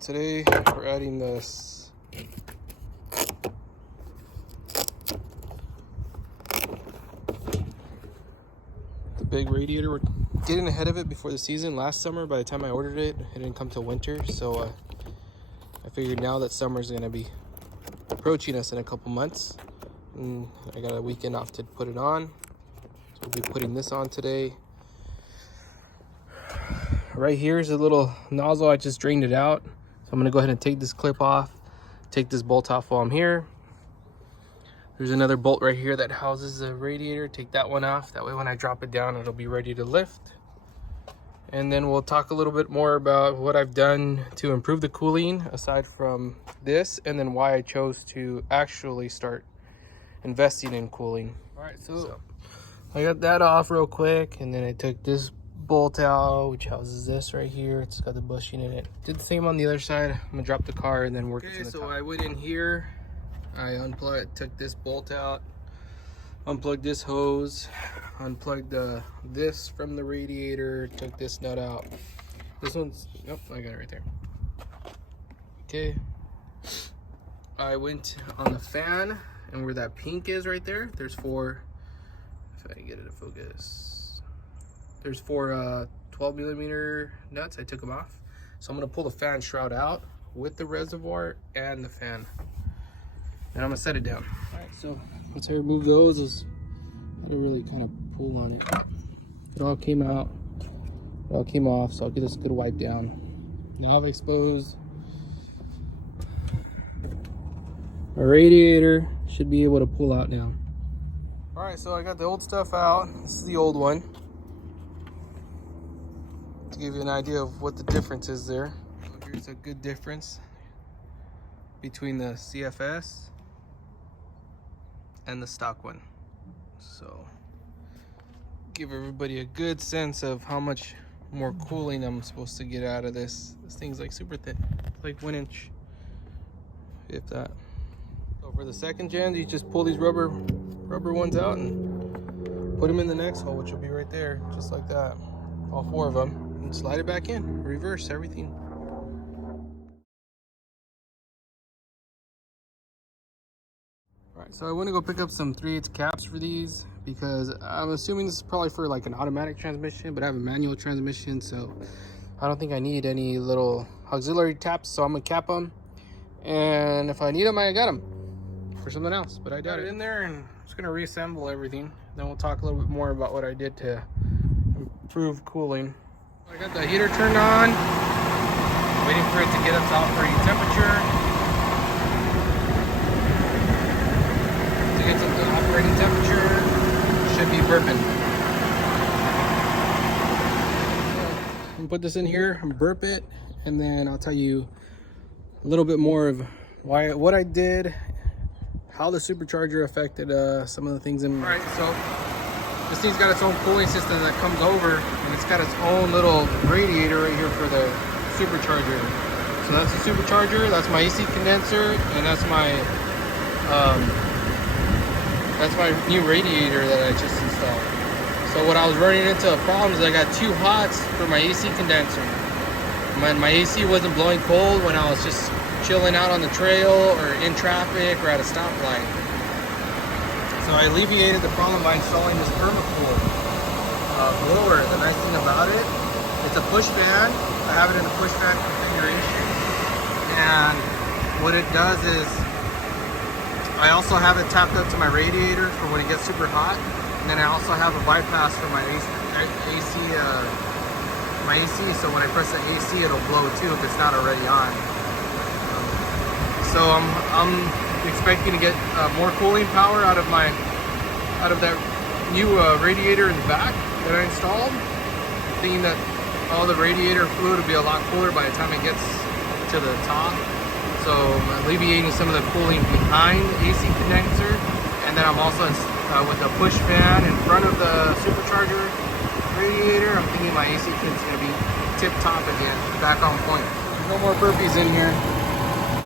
Today we're adding this the big radiator. We're getting ahead of it before the season. Last summer, by the time I ordered it, it didn't come till winter, so I figured now that summer's gonna be approaching us in a couple months, and I got a weekend off to put it on, so we'll be putting this on today. Right here is a little nozzle. I just drained it out. So I'm gonna go ahead and take this clip off, take this bolt off while I'm here. There's another bolt right here that houses the radiator. Take that one off. That way when I drop it down, it'll be ready to lift. And then we'll talk a little bit more about what I've done to improve the cooling aside from this, and then why I chose to actually start investing in cooling. All right, so I got that off real quick, and then I took this bolt out, which houses this right here. It's got the bushing in it. Did the same on the other side. I'm gonna drop the car and then work it from the top. So I went in here, I unplugged, took this bolt out, unplugged this hose, unplugged this from the radiator, took this nut out. This one's, nope, I got it right there. Okay, I went on the fan, and where that pink is right there, there's four, if I can get it to focus, there's four 12 millimeter nuts. I took them off. So I'm gonna pull the fan shroud out with the reservoir and the fan. And I'm gonna set it down. All right, so once I remove those, I had to really kind of pull on it. It all came out, it all came off, so I'll get this good wipe down. Now I've exposed my radiator. Should be able to pull out now. All right, so I got the old stuff out. This is the old one. To give you an idea of what the difference is there. So here's a good difference between the CFS and the stock one. So give everybody a good sense of how much more cooling I'm supposed to get out of this. This thing's like super thin. It's like 1 inch, if that. So for the second gen, you just pull these rubber ones out and put them in the next hole, which will be right there, just like that. All four of them. And slide it back in, reverse everything. All right, so I want to go pick up some 3/8 caps for these, because I'm assuming this is probably for like an automatic transmission, but I have a manual transmission, so I don't think I need any little auxiliary taps, so I'm gonna cap them, and if I need them, I got them for something else, but I got it in there, and I'm just gonna reassemble everything. Then we'll talk a little bit more about what I did to improve cooling. I got the heater turned on, waiting for it to get up to operating temperature. To get to operating temperature, should be burping. I'm gonna put this in here, burp it, and then I'll tell you a little bit more of what I did, how the supercharger affected some of the things in. All right, so this thing's got its own cooling system that comes over, and it's got its own little radiator right here for the supercharger. So that's the supercharger, that's my AC condenser, and that's my new radiator that I just installed. So what I was running into a problem is I got two hots for my AC condenser. My AC wasn't blowing cold when I was just chilling out on the trail or in traffic or at a stoplight. So I alleviated the problem by installing this Permacool blower. The nice thing about it, it's a push fan. I have it in a push fan configuration. And what it does is, I also have it tapped up to my radiator for when it gets super hot. And then I also have a bypass for my AC, so when I press the AC, it'll blow too if it's not already on. So I'm expecting to get more cooling power out of that new radiator in the back that I installed. Thinking that all the radiator fluid will be a lot cooler by the time it gets to the top. So I'm alleviating some of the cooling behind the AC condenser, and then I'm also with the push fan in front of the supercharger radiator. I'm thinking my AC kit's gonna be tip top again, back on point. No more burpees in here.